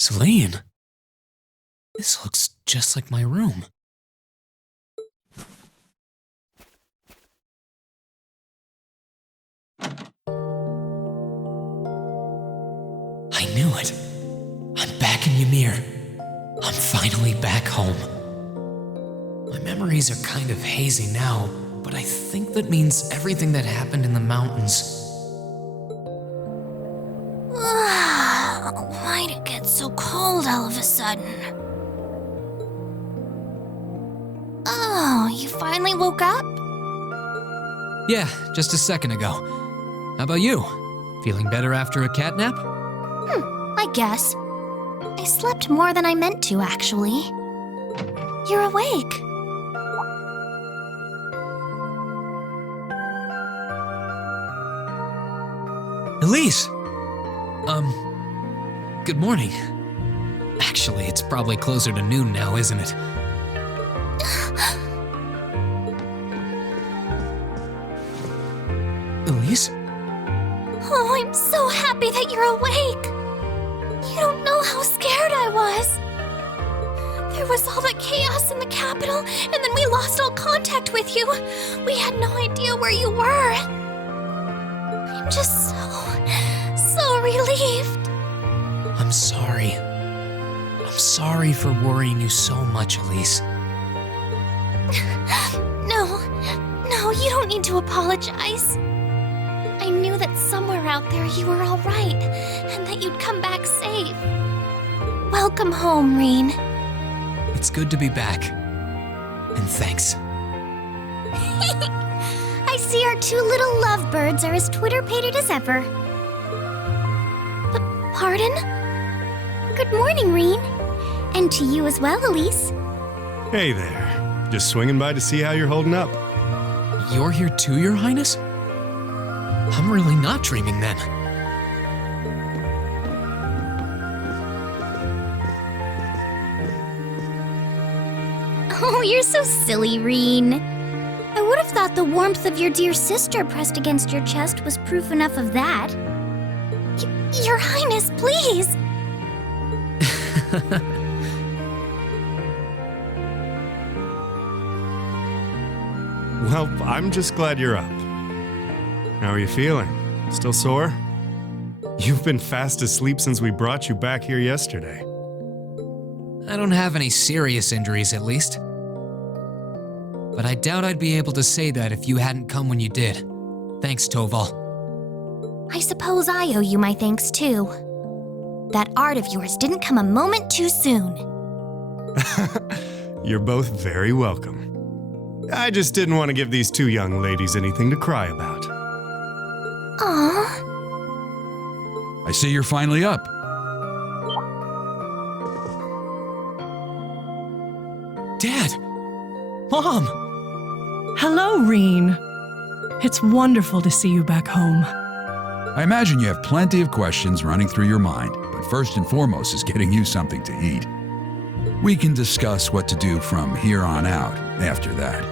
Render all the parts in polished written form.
Celine, this looks just like my room. I knew it. I'm back in Ymir. I'm finally back home. My memories are kind of hazy now, but I think that means everything that happened in the mountains. Why'd it get so cold all of a sudden? Oh, you finally woke up? Yeah, just a second ago. How about you? Feeling better after a cat nap? I guess. I slept more than I meant to, actually. You're awake. Elise! Good morning. Actually, it's probably closer to noon now, isn't it? Elise? Oh, I'm so happy that you're awake. You don't know how scared I was. There was all that chaos in the capital, and then we lost all contact with you. We had no idea where you were. I'm just so relieved. I'm sorry. I'm sorry for worrying you so much, Elise. No, you don't need to apologize. I knew that somewhere out there you were all right, and that you'd come back safe. Welcome home, Reen. It's good to be back. And thanks. I see our two little lovebirds are as Twitter-pated as ever. But, pardon? Good morning, Reen. And to you as well, Elise. Hey there. Just swinging by to see how you're holding up. You're here too, Your Highness? I'm really not dreaming then. Oh, you're so silly, Reen. I would have thought the warmth of your dear sister pressed against your chest was proof enough of that. Your Highness, please! Well, I'm just glad you're up. How are you feeling? Still sore? You've been fast asleep since we brought you back here yesterday. I don't have any serious injuries, at least. But I doubt I'd be able to say that if you hadn't come when you did. Thanks, Toval. I suppose I owe you my thanks, too. That art of yours didn't come a moment too soon. You're both very welcome. I just didn't want to give these two young ladies anything to cry about. Aww. I see you're finally up. Dad! Mom! Hello, Reen. It's wonderful to see you back home. I imagine you have plenty of questions running through your mind, but first and foremost is getting you something to eat. We can discuss what to do from here on out after that.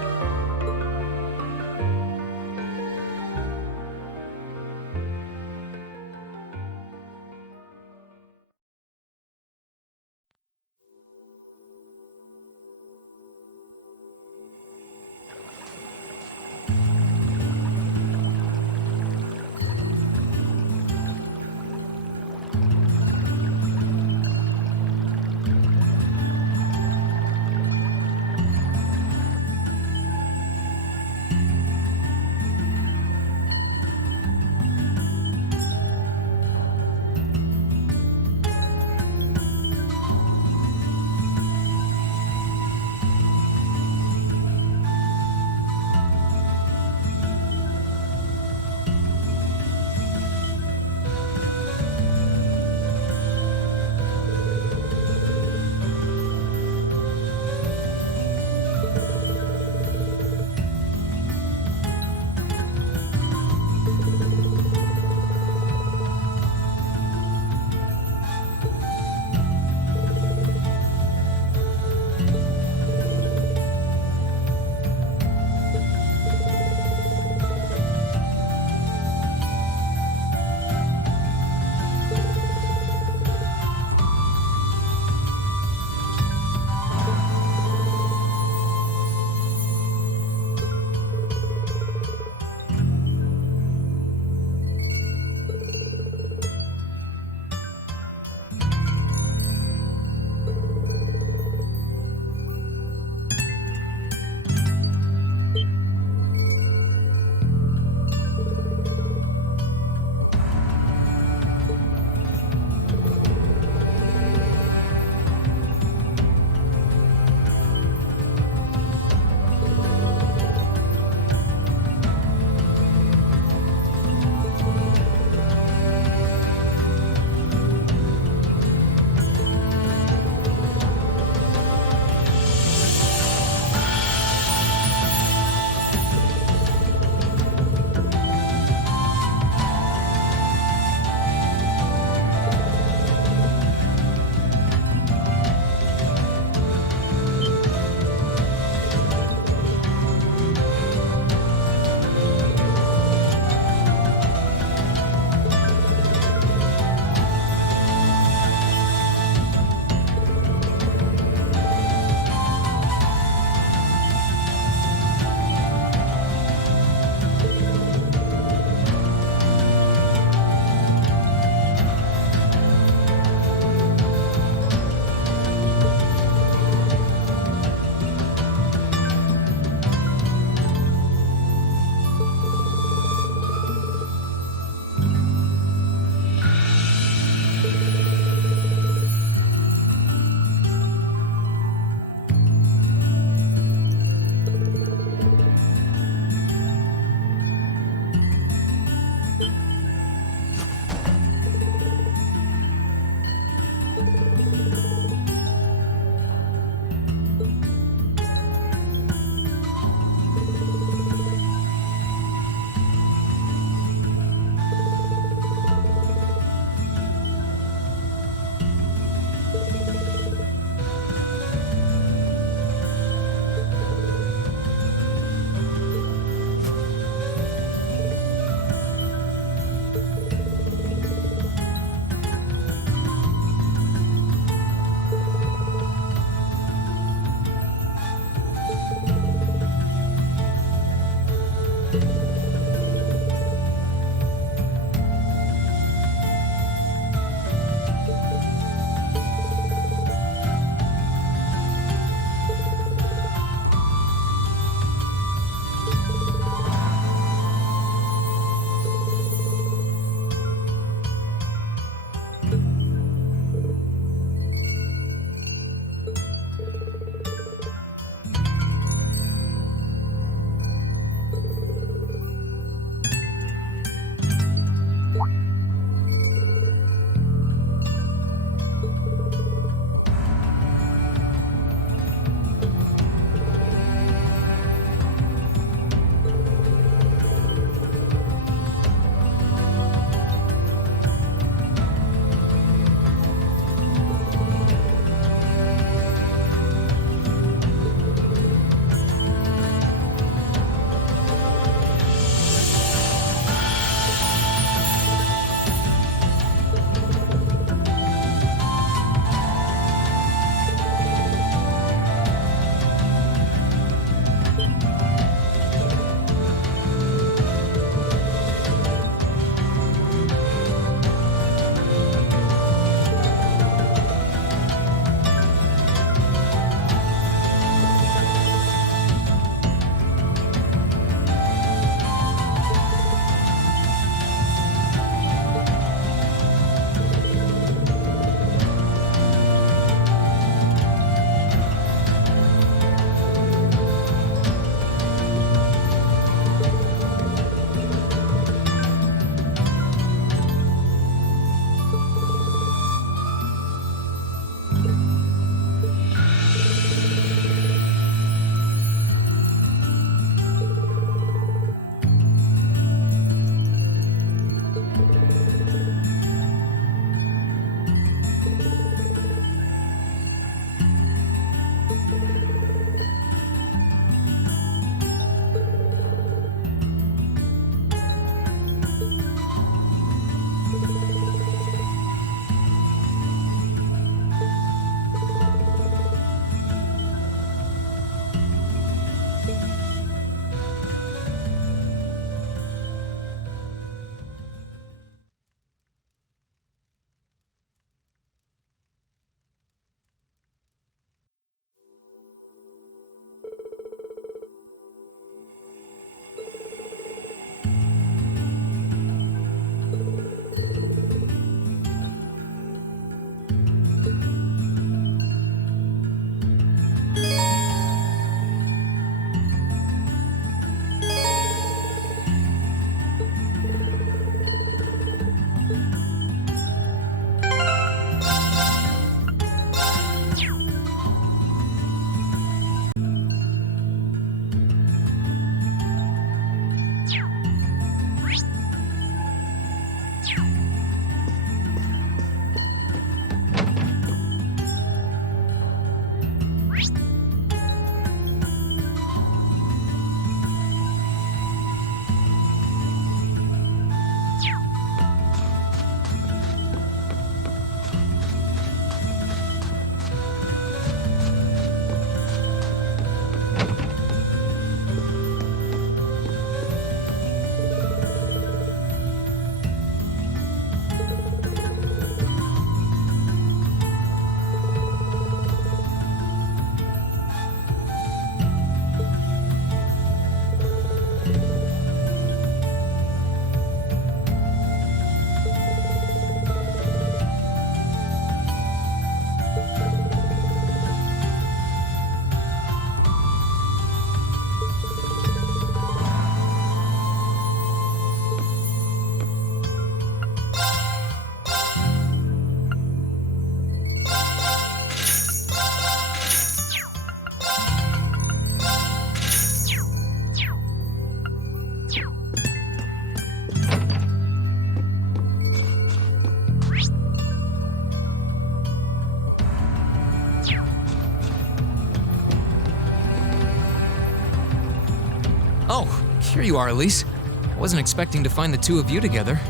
Here you are, Elise. I wasn't expecting to find the two of you together.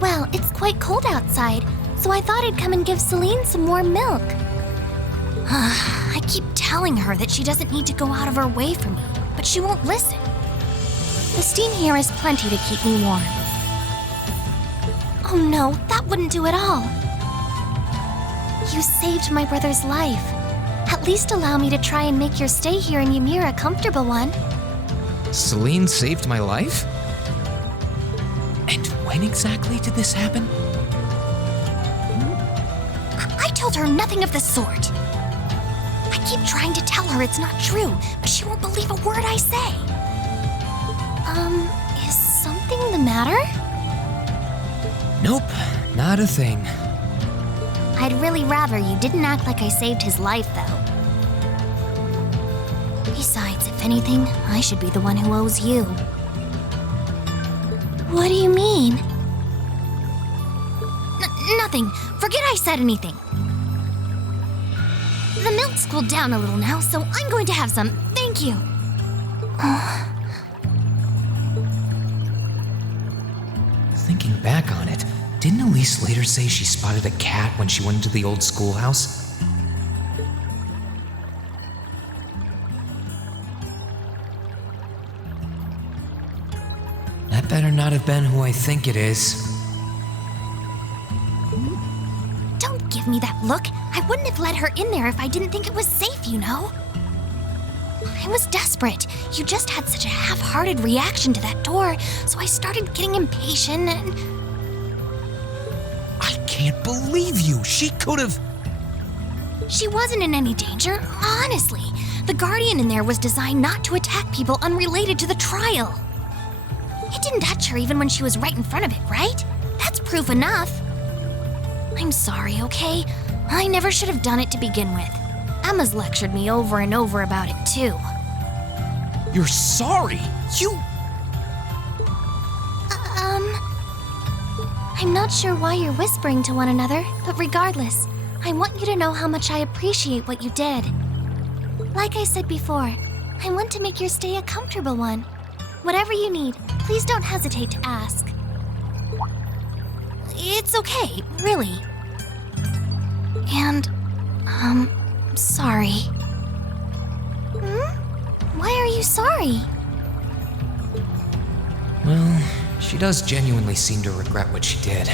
Well, it's quite cold outside, so I thought I'd come and give Celine some warm milk. I keep telling her that she doesn't need to go out of her way for me, but she won't listen. The steam here is plenty to keep me warm. Oh no, that wouldn't do at all. You saved my brother's life. At least allow me to try and make your stay here in Ymir a comfortable one. Celine saved my life? And when exactly did this happen? I told her nothing of the sort. I keep trying to tell her it's not true, but she won't believe a word I say. Is something the matter? Nope, not a thing. I'd really rather you didn't act like I saved his life, though. Besides, if anything, I should be the one who owes you. What do you mean? Nothing. Forget I said anything. The milk's cooled down a little now, so I'm going to have some. Thank you. Thinking back on it, didn't Elise later say she spotted a cat when she went into the old schoolhouse? That better not have been who I think it is. Don't give me that look. I wouldn't have let her in there if I didn't think it was safe, you know? I was desperate. You just had such a half-hearted reaction to that door, so I started getting impatient and... I can't believe you! She could've... She wasn't in any danger, honestly. The Guardian in there was designed not to attack people unrelated to the trial. It didn't touch her even when she was right in front of it, right? That's proof enough. I'm sorry, okay? I never should have done it to begin with. Emma's lectured me over and over about it, too. You're sorry? You... I'm not sure why you're whispering to one another, but regardless, I want you to know how much I appreciate what you did. Like I said before, I want to make your stay a comfortable one. Whatever you need, please don't hesitate to ask. It's okay, really. And, sorry. Why are you sorry? Well, she does genuinely seem to regret what she did.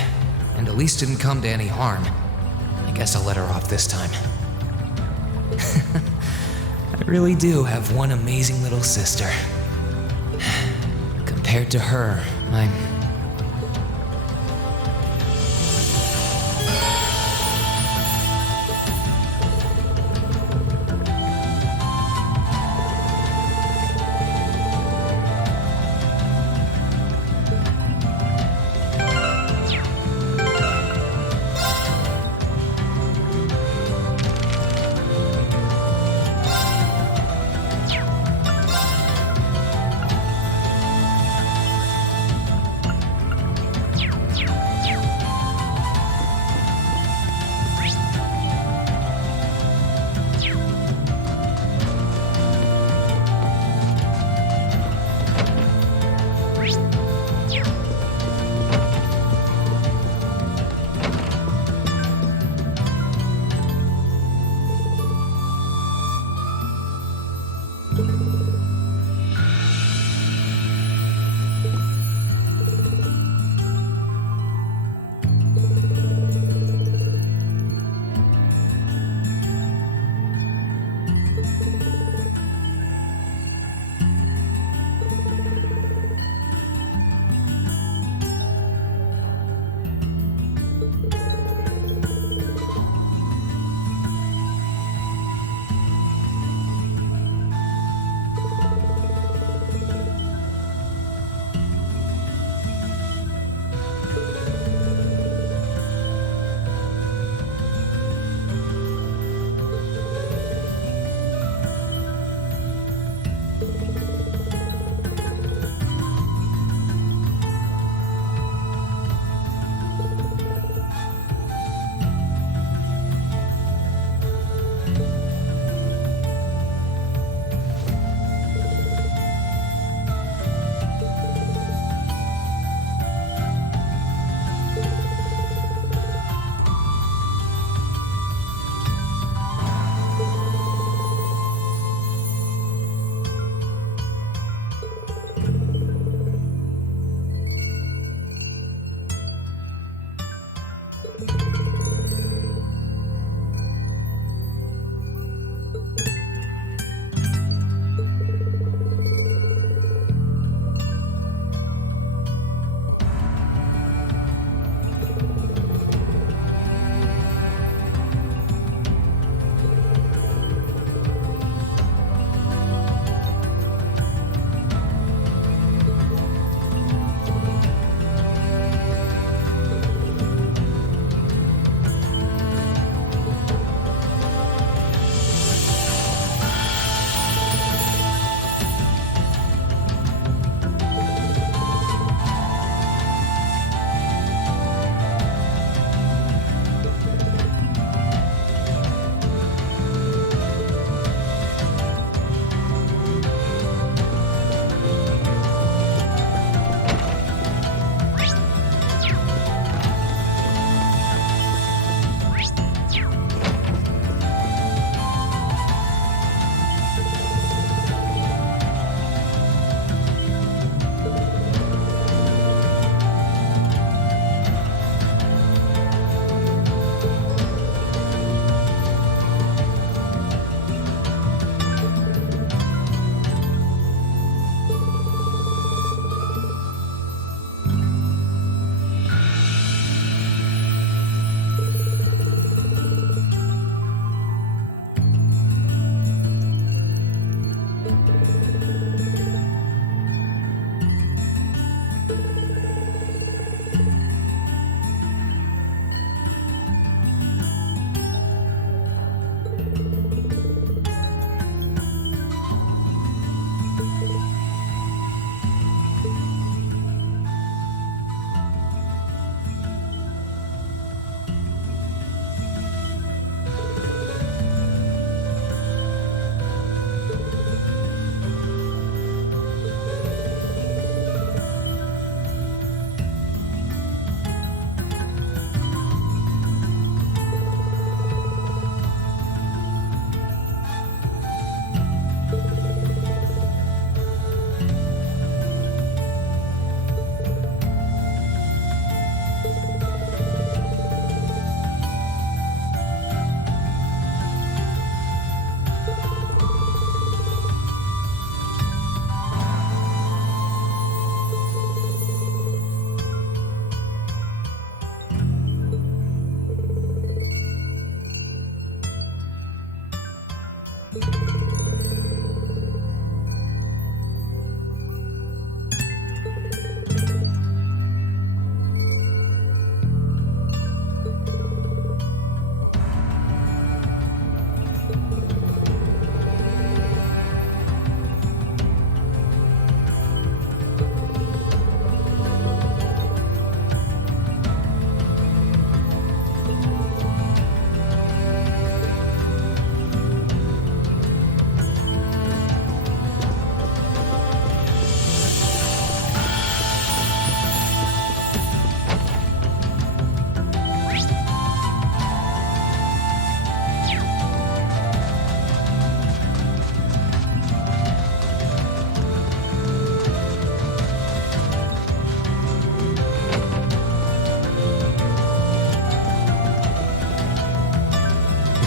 And Elise didn't come to any harm. I guess I'll let her off this time. I really do have one amazing little sister. Compared to her, I'm...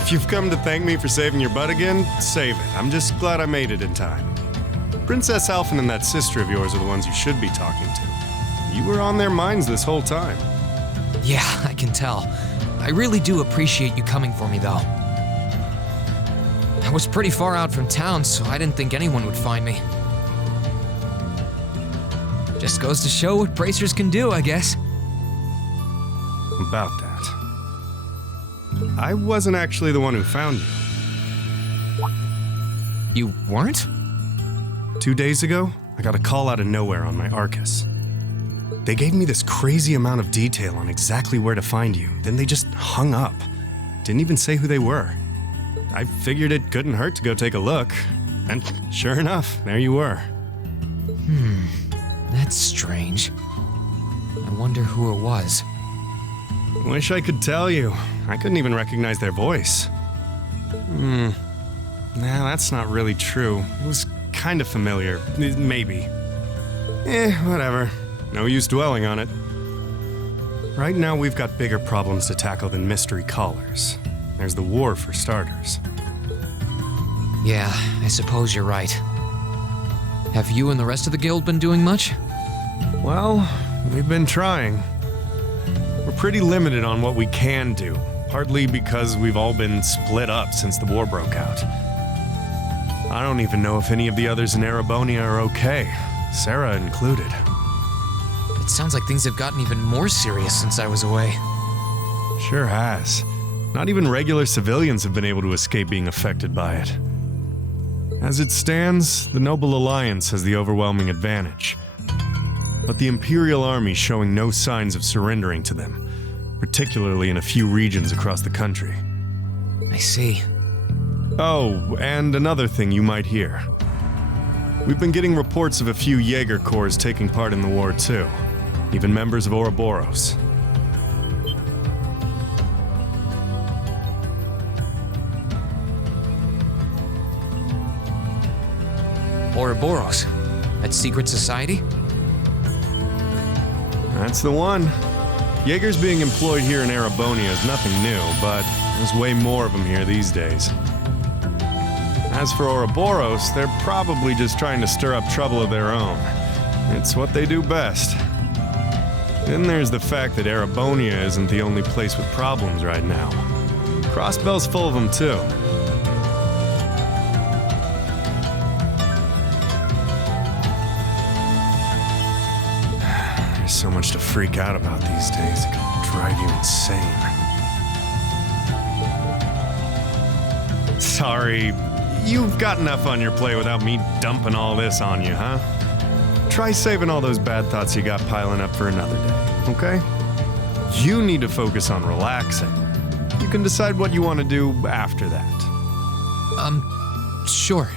If you've come to thank me for saving your butt again, save it. I'm just glad I made it in time. Princess Alphen and that sister of yours are the ones you should be talking to. You were on their minds this whole time. Yeah, I can tell. I really do appreciate you coming for me, though. I was pretty far out from town, so I didn't think anyone would find me. Just goes to show what bracers can do, I guess. About that. I wasn't actually the one who found you. You weren't? 2 days ago, I got a call out of nowhere on my Arcus. They gave me this crazy amount of detail on exactly where to find you, then they just hung up. Didn't even say who they were. I figured it couldn't hurt to go take a look, and sure enough, there you were. That's strange. I wonder who it was. Wish I could tell you. I couldn't even recognize their voice. Nah, that's not really true. It was kind of familiar. Maybe. Whatever. No use dwelling on it. Right now, we've got bigger problems to tackle than mystery callers. There's the war, for starters. Yeah, I suppose you're right. Have you and the rest of the guild been doing much? Well, we've been trying. We're pretty limited on what we can do, partly because we've all been split up since the war broke out. I don't even know if any of the others in Erebonia are okay, Sarah included. It sounds like things have gotten even more serious since I was away. Sure has. Not even regular civilians have been able to escape being affected by it. As it stands, the Noble Alliance has the overwhelming advantage. But the Imperial Army's showing no signs of surrendering to them, particularly in a few regions across the country. I see. Oh, and another thing you might hear. We've been getting reports of a few Jaeger Corps taking part in the war too, even members of Ouroboros. Ouroboros? That secret society? That's the one. Jaegers being employed here in Erebonia is nothing new, but there's way more of them here these days. As for Ouroboros, they're probably just trying to stir up trouble of their own. It's what they do best. Then there's the fact that Erebonia isn't the only place with problems right now. Crossbell's full of them too. There's so much to freak out about these days, it can drive you insane. Sorry, you've got enough on your plate without me dumping all this on you, huh? Try saving all those bad thoughts you got piling up for another day, okay? You need to focus on relaxing. You can decide what you want to do after that. Sure.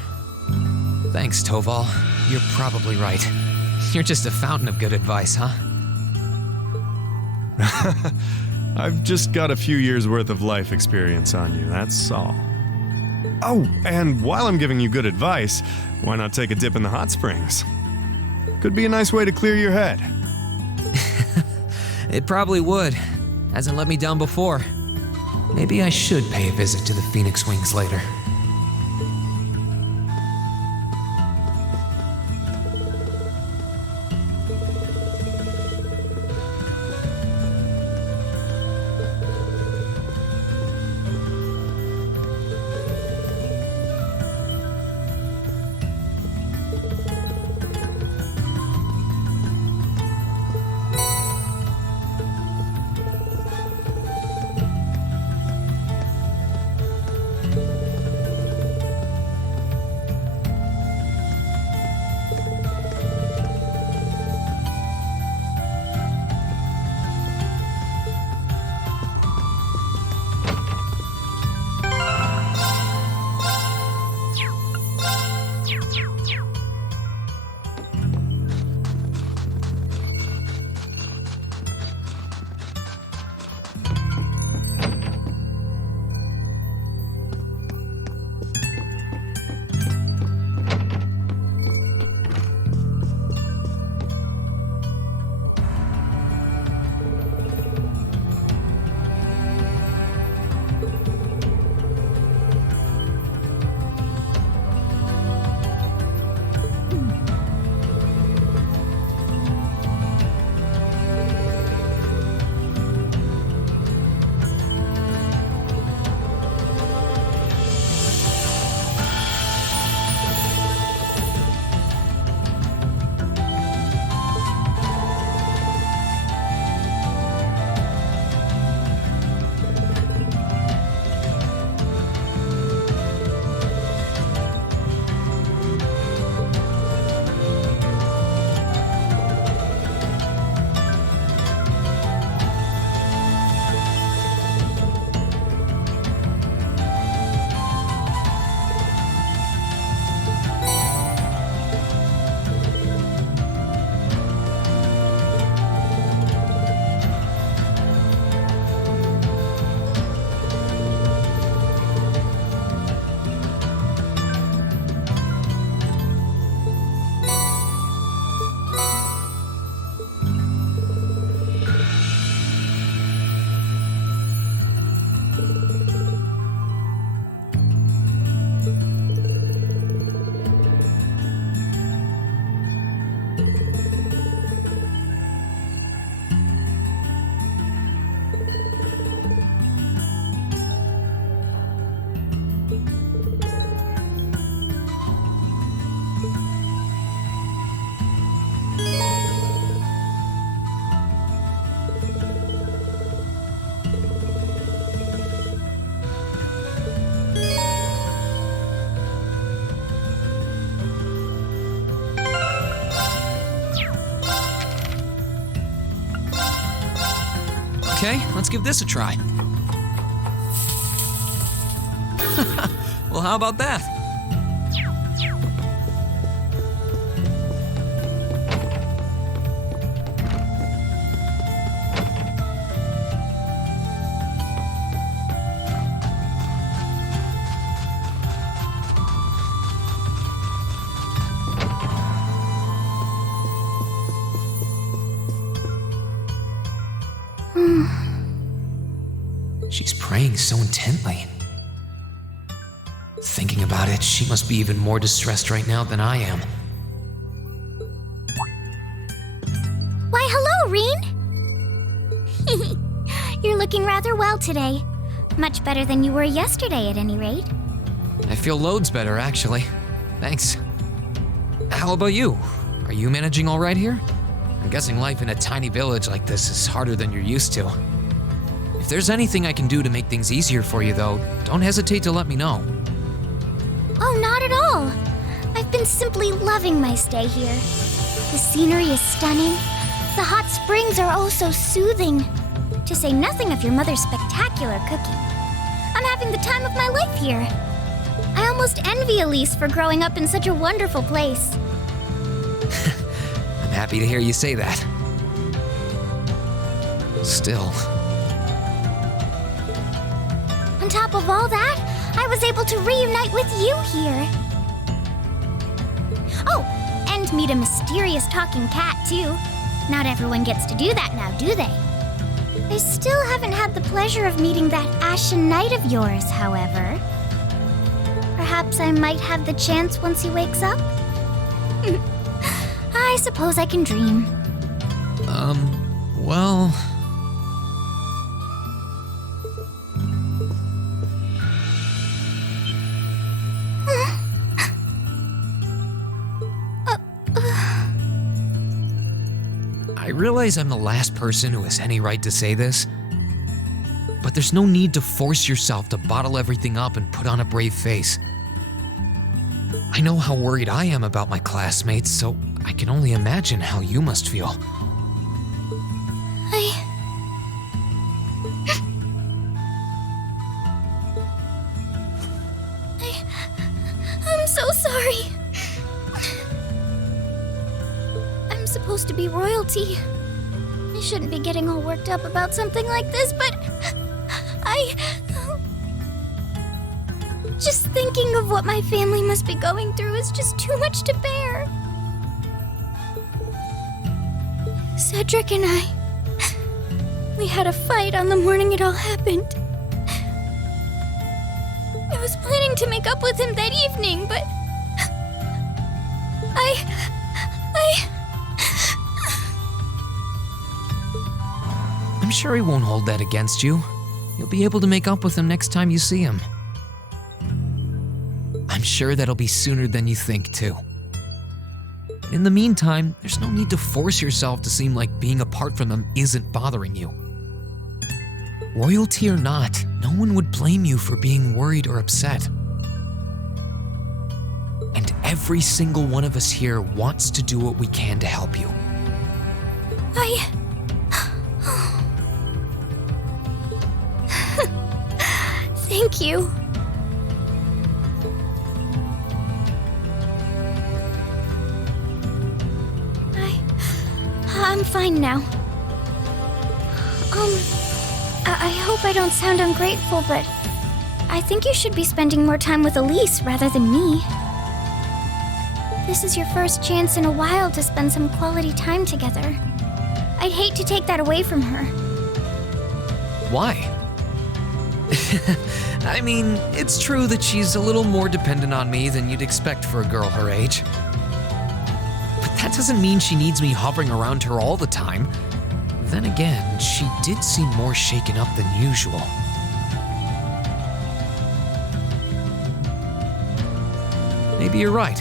Thanks, Toval. You're probably right. You're just a fountain of good advice, huh? I've just got a few years worth of life experience on you, that's all. Oh, and while I'm giving you good advice, why not take a dip in the hot springs? Could be a nice way to clear your head. It probably would. Hasn't let me down before. Maybe I should pay a visit to the Phoenix Wings later. Okay, let's give this a try. Well, how about that? She's praying so intently. Thinking about it, she must be even more distressed right now than I am. Why, hello, Reen! You're looking rather well today. Much better than you were yesterday, at any rate. I feel loads better, actually. Thanks. How about you? Are you managing all right here? I'm guessing life in a tiny village like this is harder than you're used to. If there's anything I can do to make things easier for you, though, don't hesitate to let me know. Oh, not at all. I've been simply loving my stay here. The scenery is stunning. The hot springs are oh so soothing. To say nothing of your mother's spectacular cooking. I'm having the time of my life here. I almost envy Elise for growing up in such a wonderful place. I'm happy to hear you say that. Still. On top of all that, I was able to reunite with you here. Oh, and meet a mysterious talking cat, too. Not everyone gets to do that now, do they? I still haven't had the pleasure of meeting that Ashen Knight of yours, however. Perhaps I might have the chance once he wakes up? I suppose I can dream. Well... I realize I'm the last person who has any right to say this, but there's no need to force yourself to bottle everything up and put on a brave face. I know how worried I am about my classmates, so I can only imagine how you must feel. I'm so sorry. I'm supposed to be royalty. I shouldn't be getting all worked up about something like this, but just thinking of what my family must be going through is just too much to bear. Cedric and we had a fight on the morning it all happened. I was planning to make up with him that evening, but I'm sure he won't hold that against you. You'll be able to make up with him next time you see him. I'm sure that'll be sooner than you think, too. In the meantime, there's no need to force yourself to seem like being apart from them isn't bothering you. Royalty or not, no one would blame you for being worried or upset. And every single one of us here wants to do what we can to help you. Thank you. I'm fine now. I hope I don't sound ungrateful, but I think you should be spending more time with Elise rather than me. This is your first chance in a while to spend some quality time together. I'd hate to take that away from her. Why? I mean, it's true that she's a little more dependent on me than you'd expect for a girl her age. But that doesn't mean she needs me hovering around her all the time. Then again, she did seem more shaken up than usual. Maybe you're right.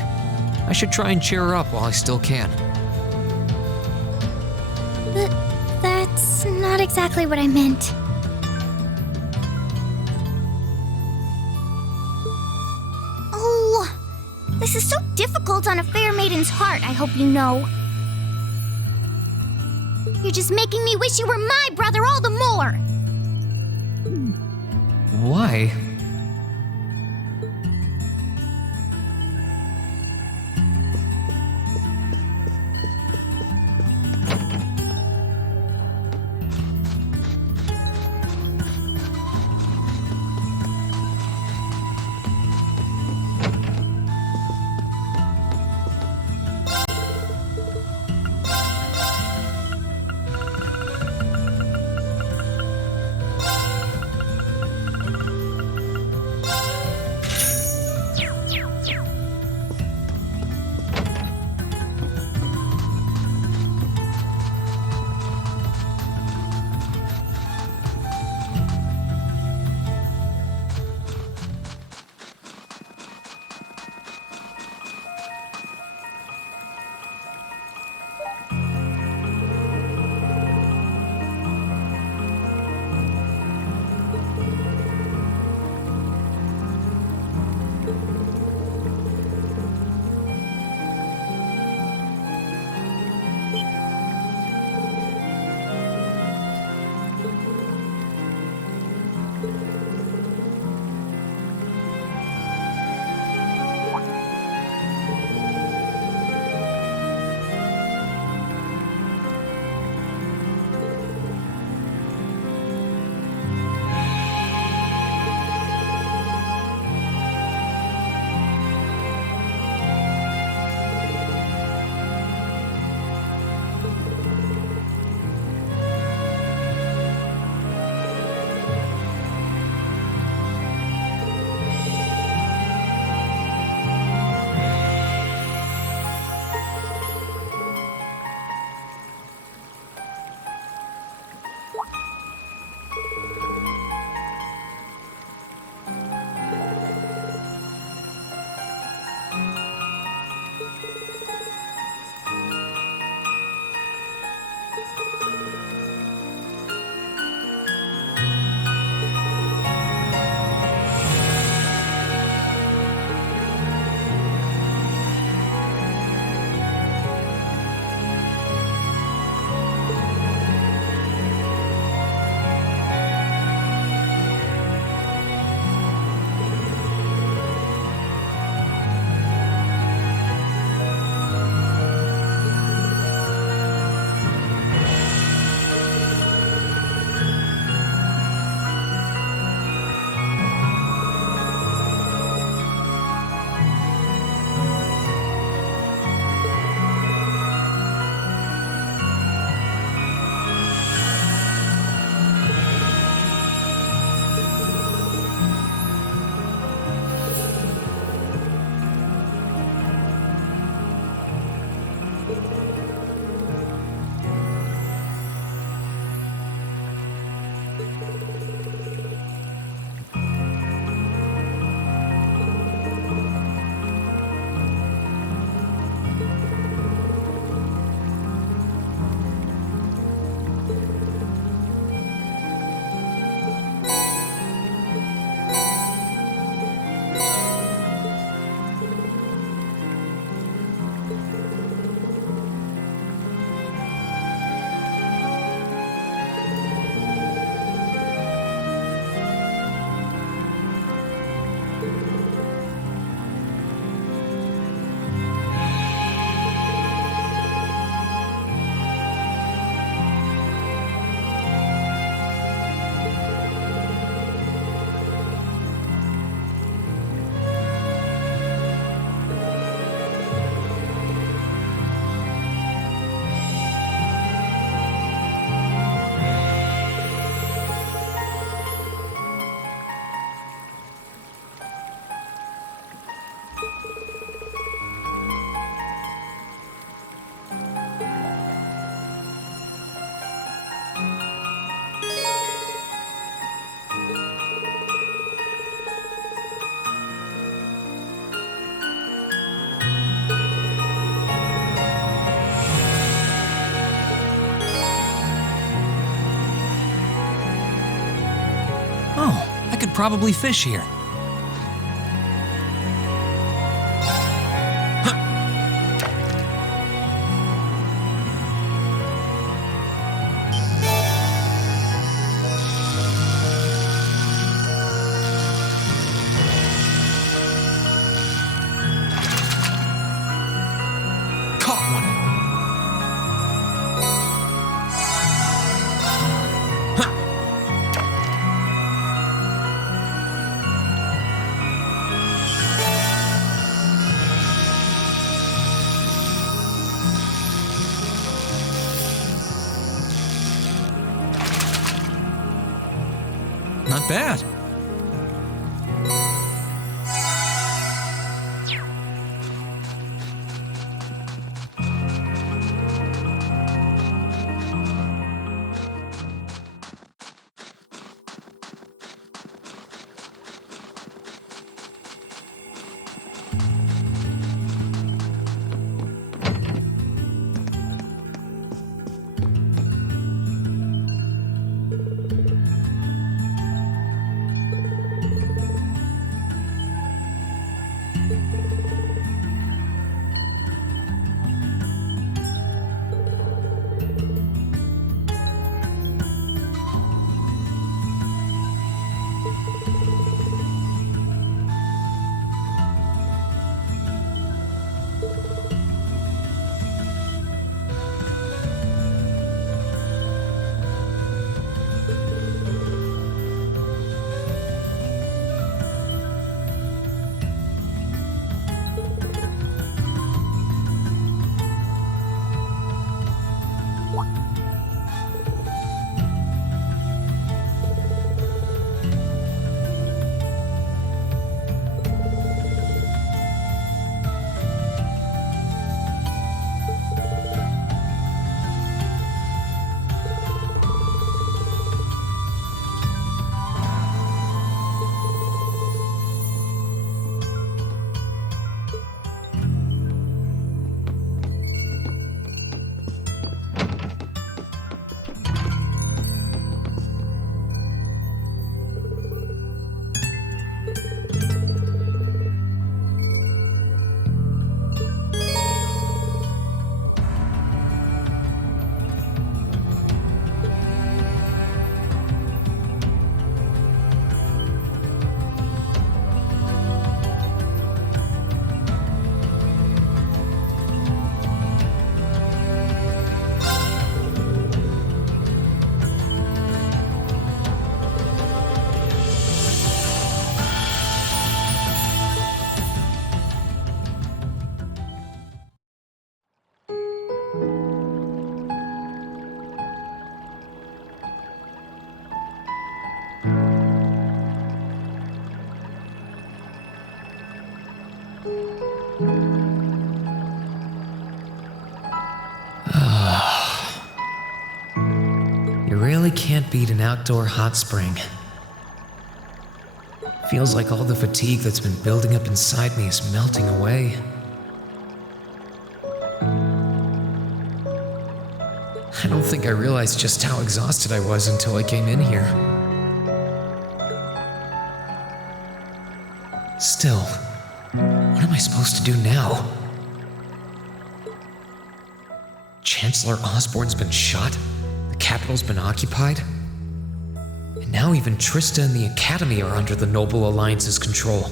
I should try and cheer her up while I still can. That's not exactly what I meant. Oh, this is so difficult on a fair maiden's heart, I hope you know. You're just making me wish you were my brother all the more! Why? I could probably fish here. Not bad. You really can't beat an outdoor hot spring. Feels like all the fatigue that's been building up inside me is melting away. I don't think I realized just how exhausted I was until I came in here. Still, what am I supposed to do now? Chancellor Osborne's been shot, the capital's been occupied, and now even Trista and the Academy are under the Noble Alliance's control.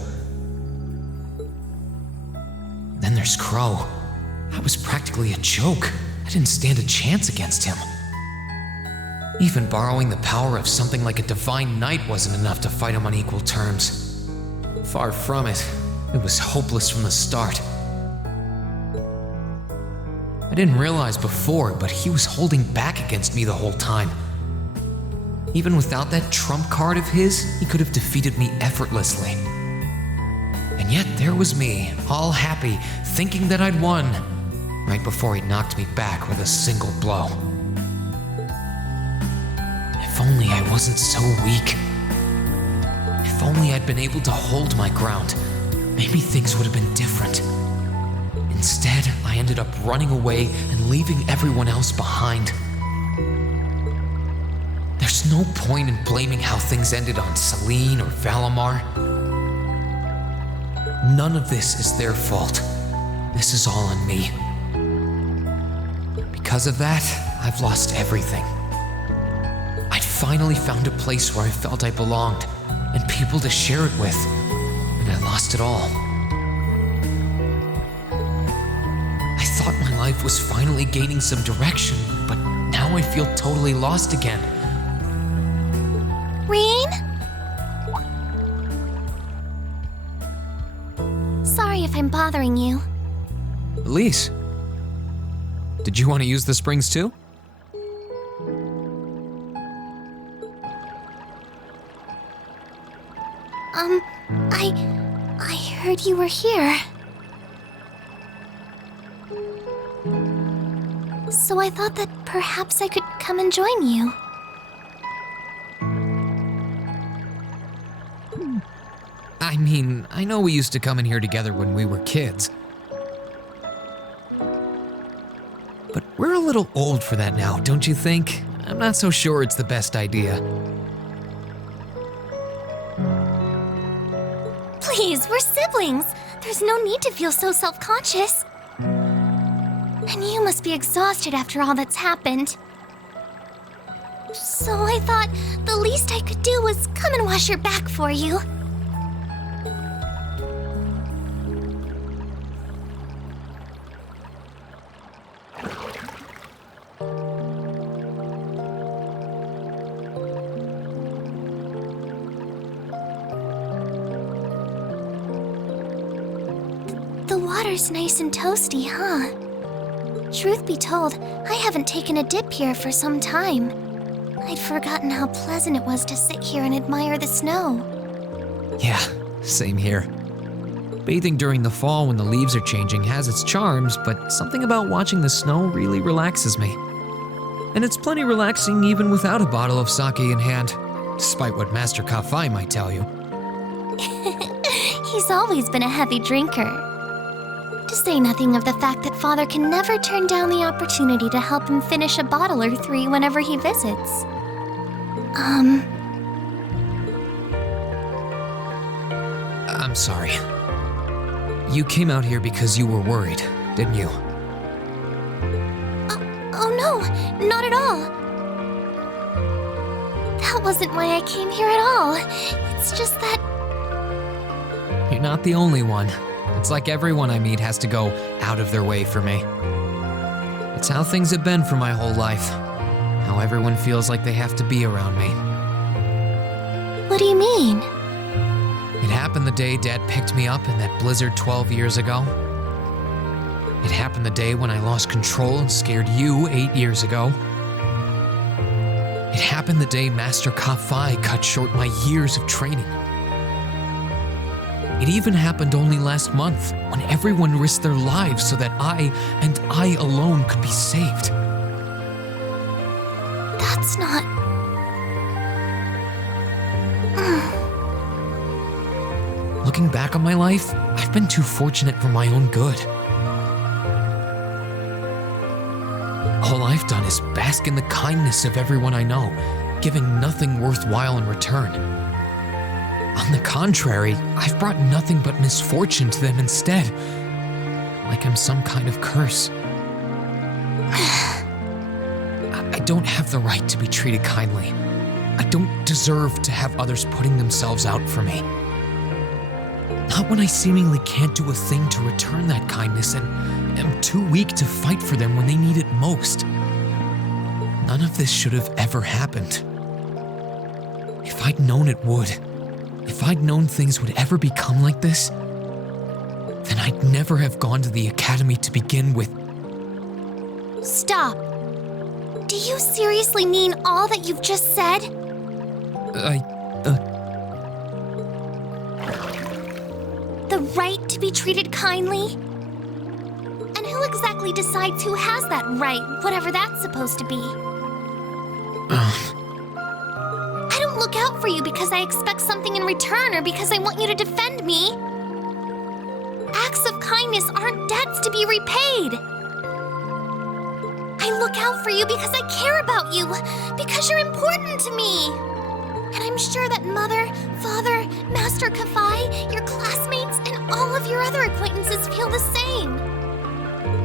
Then there's Crow. That was practically a joke. I didn't stand a chance against him. Even borrowing the power of something like a divine knight wasn't enough to fight him on equal terms. Far from it. It was hopeless from the start. I didn't realize before, but he was holding back against me the whole time. Even without that trump card of his, he could have defeated me effortlessly. And yet there was me, all happy, thinking that I'd won, right before he knocked me back with a single blow. If only I wasn't so weak. If only I'd been able to hold my ground, maybe things would have been different. Instead, I ended up running away and leaving everyone else behind. There's no point in blaming how things ended on Celine or Valimar. None of this is their fault. This is all on me. Because of that, I've lost everything. I'd finally found a place where I felt I belonged, and people to share it with, and I lost it all. I thought my life was finally gaining some direction, but now I feel totally lost again. Reen? Sorry if I'm bothering you. Elise, did you want to use the springs too? I heard you were here. So I thought that perhaps I could come and join you. I mean, I know we used to come in here together when we were kids. But we're a little old for that now, don't you think? I'm not so sure it's the best idea. Please, we're siblings. There's no need to feel so self-conscious. And you must be exhausted after all that's happened. So I thought the least I could do was come and wash your back for you. The water's nice and toasty, huh? Truth be told, I haven't taken a dip here for some time. I'd forgotten how pleasant it was to sit here and admire the snow. Yeah, same here. Bathing during the fall when the leaves are changing has its charms, but something about watching the snow really relaxes me. And it's plenty relaxing even without a bottle of sake in hand, despite what Master Kafai might tell you. He's always been a heavy drinker. To say nothing of the fact that Father can never turn down the opportunity to help him finish a bottle or three whenever he visits. I'm sorry. You came out here because you were worried, didn't you? Oh no, not at all. That wasn't why I came here at all. It's just that... You're not the only one. It's like everyone I meet has to go out of their way for me. It's how things have been for my whole life. How everyone feels like they have to be around me. What do you mean? It happened the day Dad picked me up in that blizzard 12 years ago. It happened the day when I lost control and scared you 8 years ago. It happened the day Master Kafai cut short my years of training. It even happened only last month, when everyone risked their lives so that I, and I alone, could be saved. That's not... Looking back on my life, I've been too fortunate for my own good. All I've done is bask in the kindness of everyone I know, giving nothing worthwhile in return. On the contrary, I've brought nothing but misfortune to them instead, like I'm some kind of curse. I don't have the right to be treated kindly. I don't deserve to have others putting themselves out for me. Not when I seemingly can't do a thing to return that kindness and am too weak to fight for them when they need it most. None of this should have ever happened. If I'd known it would, if I'd known things would ever become like this, then I'd never have gone to the academy to begin with. Stop. Do you seriously mean all that you've just said? The right to be treated kindly? And who exactly decides who has that right, whatever that's supposed to be? I don't look out for you because I expect something in return or because I want you to defend me. Acts of kindness aren't debts to be repaid. I look out for you because I care about you, because you're important to me. And I'm sure that Mother, Father, Master Kafai, your classmates, and all of your other acquaintances feel the same.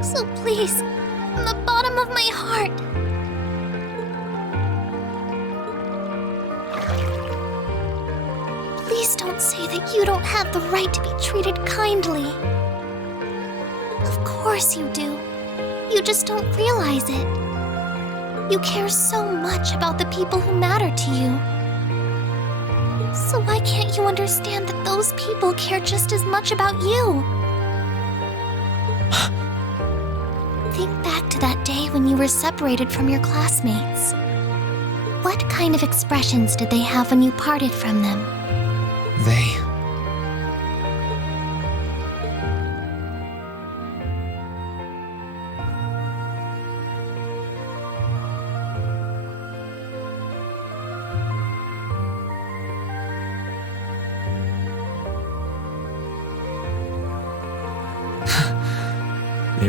So please, from the bottom of my heart, please don't say that you don't have the right to be treated kindly. Of course you do. You just don't realize it. You care so much about the people who matter to you. So why can't you understand that those people care just as much about you? Think back to that day when you were separated from your classmates. What kind of expressions did they have when you parted from them? They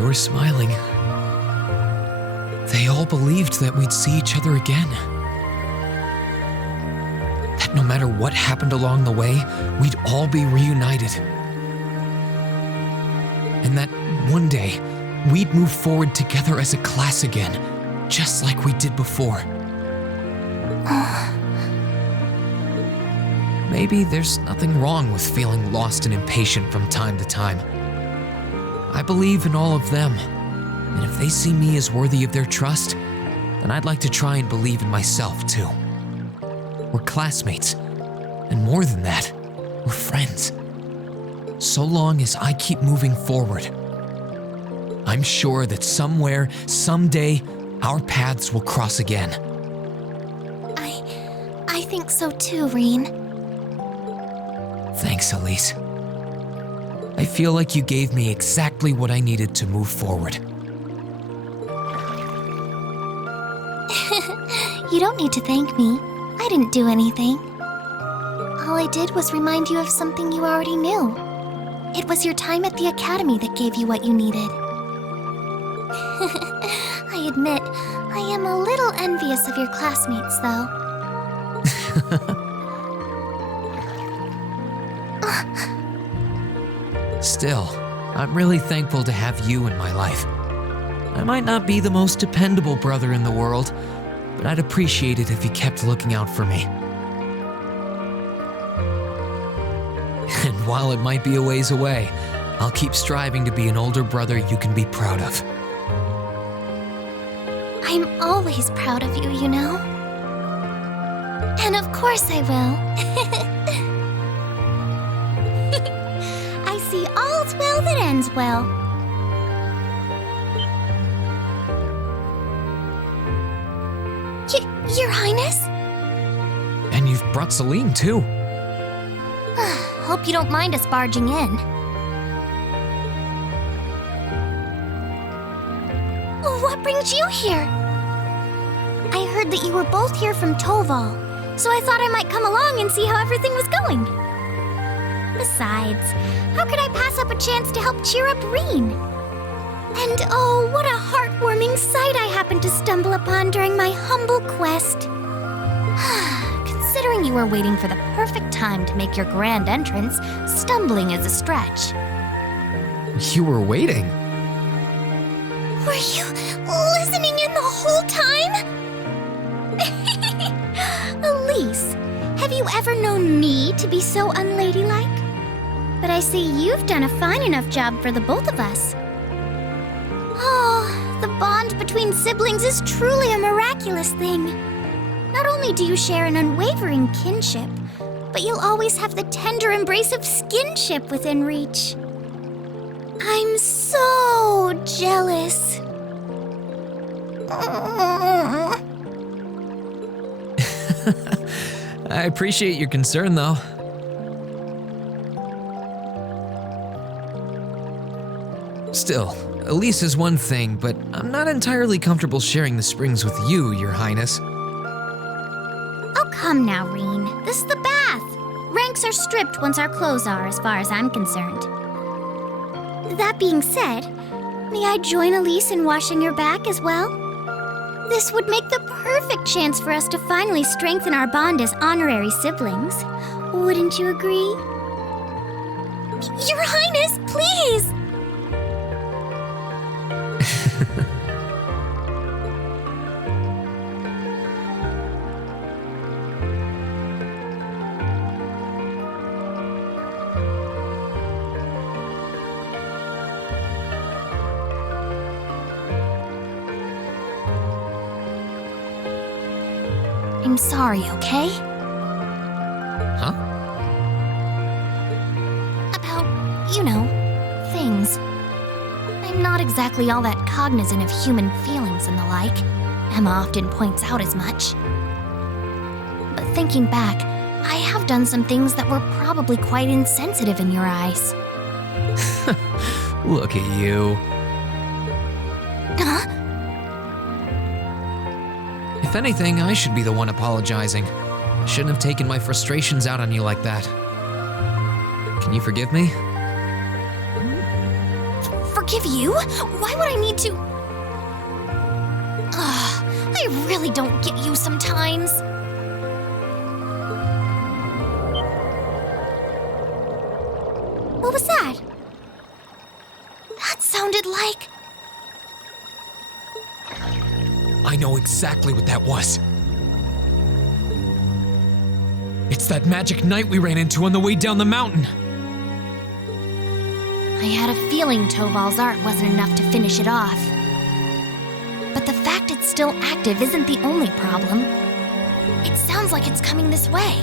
They were smiling. They all believed that we'd see each other again. That no matter what happened along the way, we'd all be reunited. And that one day, we'd move forward together as a class again, just like we did before. Maybe there's nothing wrong with feeling lost and impatient from time to time. I believe in all of them, and if they see me as worthy of their trust, then I'd like to try and believe in myself too. We're classmates, and more than that, we're friends. So long as I keep moving forward, I'm sure that somewhere, someday, our paths will cross again. I think so too, Reen. Thanks, Elise. I feel like you gave me exactly what I needed to move forward. You don't need to thank me. I didn't do anything. All I did was remind you of something you already knew. It was your time at the academy that gave you what you needed. I admit, I am a little envious of your classmates, though. Still, I'm really thankful to have you in my life. I might not be the most dependable brother in the world, but I'd appreciate it if you kept looking out for me. And while it might be a ways away, I'll keep striving to be an older brother you can be proud of. I'm always proud of you, you know. And of course I will. I see all's well that ends well. Your Highness? And you've brought Celine, too. Hope you don't mind us barging in. What brings you here? I heard that you were both here from Toval, so I thought I might come along and see how everything was going. Besides, how could I pass up a chance to help cheer up Reen? And oh, what a heartwarming sight I happened to stumble upon during my humble quest. Considering you were waiting for the perfect time to make your grand entrance, stumbling is a stretch. You were waiting. Were you listening in the whole time? Elise, have you ever known me to be so unladylike? But I see you've done a fine enough job for the both of us. Oh, the bond between siblings is truly a miraculous thing. Not only do you share an unwavering kinship, but you'll always have the tender embrace of skinship within reach. I'm so jealous. I appreciate your concern, though. Still, Elise is one thing, but I'm not entirely comfortable sharing the springs with you, Your Highness. Oh, come now, Reen. This is the bath. Ranks are stripped once our clothes are, as far as I'm concerned. That being said, may I join Elise in washing your back as well? This would make the perfect chance for us to finally strengthen our bond as honorary siblings. Wouldn't you agree? Your Highness, please! I'm sorry, okay? Huh? About, things. I'm not exactly all that cognizant of human feelings and the like. Emma often points out as much. But thinking back, I have done some things that were probably quite insensitive in your eyes. Look at you. Huh? If anything, I should be the one apologizing. I shouldn't have taken my frustrations out on you like that. Can you forgive me? Forgive forgive you? Why would I need to? I really don't get you sometimes. What was that? That sounded like... I know exactly what that was. It's that magic knight we ran into on the way down the mountain. I had a feeling Toval's art wasn't enough to finish it off. But the fact it's still active isn't the only problem. It sounds like it's coming this way.